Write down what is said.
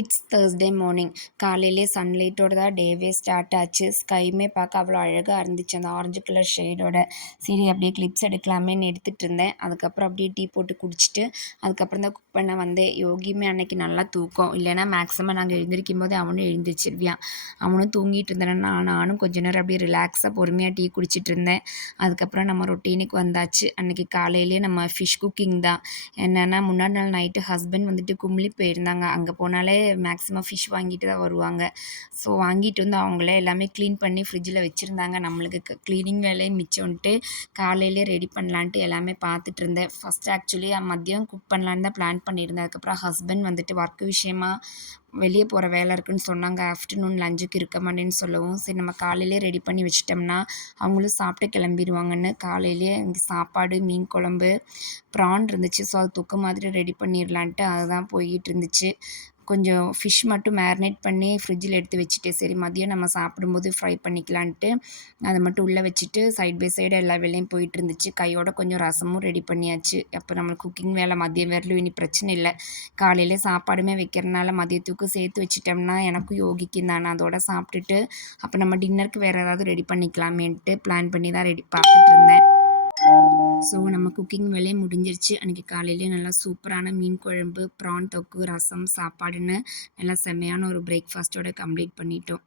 It's Thursday morning. காலையிலே சன்லைட்டோட தான் டேவே ஸ்டார்ட் ஆச்சு. ஸ்கையுமே பார்க்க அவ்வளோ அழகாக இருந்துச்சு அந்த ஆரஞ்சு கலர் ஷேடோட. சரி அப்படியே கிளிப்ஸ் எடுக்கலாமேன்னு எடுத்துகிட்டு இருந்தேன். அதுக்கப்புறம் அப்படியே டீ போட்டு குடிச்சிட்டு அதுக்கப்புறம் தான் குக் பண்ண வந்தேன். யோகியுமே அன்னைக்கு நல்லா தூக்கம். இல்லைன்னா மேக்ஸிமம் நாங்கள் எழுந்திருக்கும் போதே அவனும் எழுந்திரிச்சிருவியான். அவனும் தூங்கிட்டு இருந்தேன்னா நானும் கொஞ்ச நேரம் அப்படியே ரிலாக்ஸாக பொறுமையாக டீ குடிச்சிட்டு இருந்தேன். அதுக்கப்புறம் நம்ம ரொட்டீனுக்கு வந்தாச்சு. அன்றைக்கி காலையிலேயே நம்ம ஃபிஷ் குக்கிங் தான். என்னென்னா முன்னாடி நாள் நைட்டு ஹஸ்பண்ட் வந்துட்டு கும்ளி போயிருந்தாங்க. அங்கே போனாலே மேக்ஸிமம் ஃபிஷ் வாங்கிட்டு தான் வருவாங்க. ஸோ வாங்கிட்டு வந்து அவங்களே எல்லாமே க்ளீன் பண்ணி ஃப்ரிட்ஜில் வச்சுருந்தாங்க. நம்மளுக்கு க்ளீனிங் வேலையை மிச்சம்ன்ட்டு காலையிலே ரெடி பண்ணலான்ட்டு எல்லாமே பார்த்துட்டு இருந்தேன். ஃபஸ்ட்டு ஆக்சுவலி மதியம் குக் பண்ணலான்னு தான் பிளான் பண்ணியிருந்தேன். அதுக்கப்புறம் ஹஸ்பண்ட் வந்துட்டு ஒர்க் விஷயமா வெளியே போகிற வேலை இருக்குதுன்னு சொன்னாங்க. ஆஃப்டர்நூன் லஞ்சுக்கு இருக்க மாட்டேன்னு சொல்லவும், சரி நம்ம காலையிலே ரெடி பண்ணி வச்சிட்டோம்னா அவங்களும் சாப்பிட்டு கிளம்பிடுவாங்கன்னு காலையிலேயே இங்கே சாப்பாடு, மீன் குழம்பு, ப்ரான் இருந்துச்சு. ஸோ அது தொக்கு மாதிரி ரெடி பண்ணிடலான்ட்டு அதுதான் போய்கிட்டு இருந்துச்சு. கொஞ்சம் ஃபிஷ் மட்டும் மேரினேட் பண்ணி ஃப்ரிட்ஜில் எடுத்து வச்சுட்டேன். சரி மதியம் நம்ம சாப்பிடும்போது ஃப்ரை பண்ணிக்கலான்ட்டு அதை மட்டும் உள்ளே வச்சுட்டு சைட் பை சைடு எல்லா வேலையும் போயிட்டு இருந்துச்சு. கையோட கொஞ்சம் ரசமும் ரெடி பண்ணியாச்சு. அப்போ நம்மளுக்கு குக்கிங் வேலை மதியம் வேலையும் இனி பிரச்சனை இல்லை. காலையிலே சாப்பாடுமே வைக்கிறனால மதியத்துக்கு சேர்த்து வச்சிட்டோம்னா எனக்கும் யோகிக்கும் தானே, அதோட சாப்பிட்டுட்டு அப்போ நம்ம டின்னருக்கு வேறு ஏதாவது ரெடி பண்ணிக்கலாமேன்ட்டு பிளான் பண்ணி தான் பார்த்துட்டு இருந்தேன். ஸோ நம்ம குக்கிங் வேலையே முடிஞ்சிருச்சு. அன்றைக்கி காலையிலே நல்லா சூப்பரான மீன் குழம்பு, ப்ரான் தொக்கு, ரசம், சாப்பாடுன்னு நல்லா செம்மையான ஒரு பிரேக்ஃபாஸ்ட்டோட கம்ப்ளீட் பண்ணிட்டோம்.